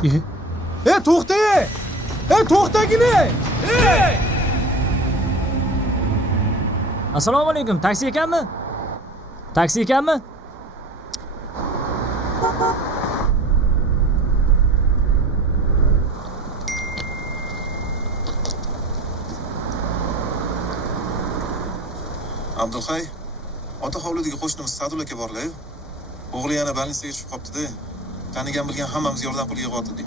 To'xta! To'xtagina! Assalomu alaykum, taksi ekanmi? Taksi ekanmi? Abdulhay, ota hovlidagi qo'shnimiz Sadul aka borlar-ku. O'g'li yana больницаga tushib qopti-da. Tanigan bilgan hammamiz yordam puli yig'yapti.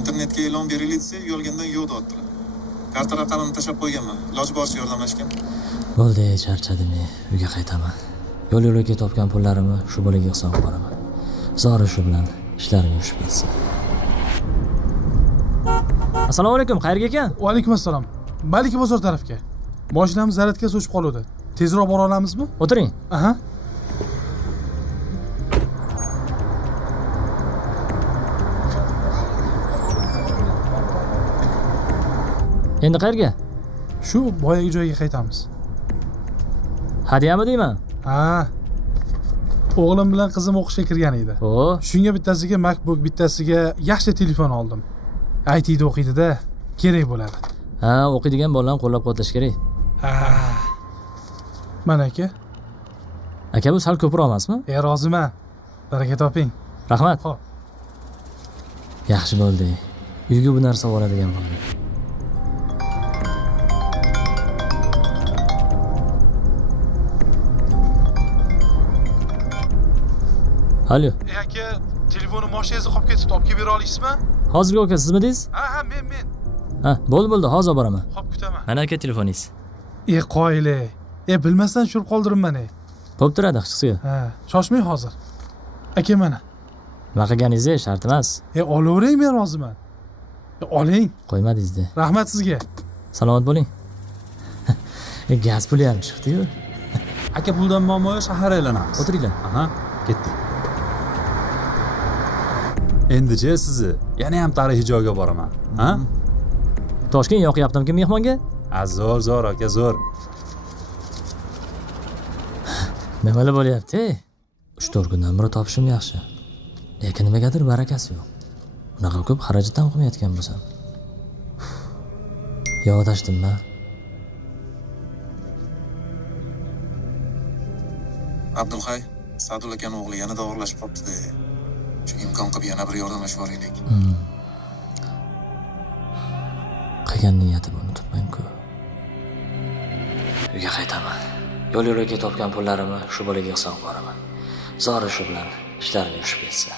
Internetga e'lon beringlar desa, uyalgandan yo'q deyaptilar. Karta raqamini tashlab qo'yganman. Iloji boricha yordamlashgan. Bo'ldi, charchadim. Uyga qaytaman. Yo'l-yo'lakay topgan pullarimni shu bolaga hisob qo'yaman. Zori shu bilan ishlarim yurishib ketsin. Assalomu alaykum, qayerga ekan? Va alaykum assalom. Malika bozor tarafga. Mashinamiz zaradga so'chib qoldi. Tezroq bora olamizmi? O'tiring. Aha. Endi qayerga? Shu boyagi joyga qaytamiz. Hadyami deyman? Ha. O'g'lim bilan qizim o'qishga kirgan edi. O, Shunga bittasiga MacBook, bittasiga yaxshi telefon oldim. IT'da o'qiydi-da, kerak bo'ladi. ha, o'qiydigan bolalarni qo'llab-quvvatlash kerak. Ha. Mana aka. Aka, bu sal ko'proq emasmi? Roziman. Baraka toping. Rahmat. Xo'p. Yaxshi bo'ldi. Uyga bu narsa oladigan bo'ldim. Alo. Aka, telefoni mashinangizda qolib ketibdi. Olib kelib bera olasizmi? Hozirgi aka sizmi deysiz? Ha, men. Ha, bo'ldi, hozir boraman. Xo'p, kutaman. Mana aka telefoningiz. Qoyili. Bilmasdan tushirib qoldirimman. Bo'p turadi, hech qisiga. Ha, shoshmang hozir. Aka mana. Nima qilganingiz shart emas. Olavering, men roziman. Oling. Qo'ymadingiz-da. Rahmat sizga. Salomat bo'ling. Gaz puli ham chiqdi-yu. Aka puldan muammo yo'q, shahar aylanamiz. O'tiringlar. Aha, ketdik. Endi-chi sizni yana ham tarixiy joyga boraman. Ha? Toshkent yoqyaptimi mehmonga? Zo'r aka, zo'r. Nimalar bo'lyapti? 3-4 kundan beri topishim yaxshi. Lekin nimagadir barakasi yo'q. Bunaqa ko'p xarajat ham qilmayotgan bo'lsam. Yo adashdim-mi? Abdulhay, Sadul akaning o'g'li yana og'irlashib qopti-da. Shu imkon qilib yana bir yordamlashib boraylik. Qilgan niyatimni unutmayman-ku. Uyga qaytaman. Yo'l-yo'lakay topgan pullarimni shu bolaga hisob qo'yaman. Zori shu bilan ishlarim yurishib ketsin.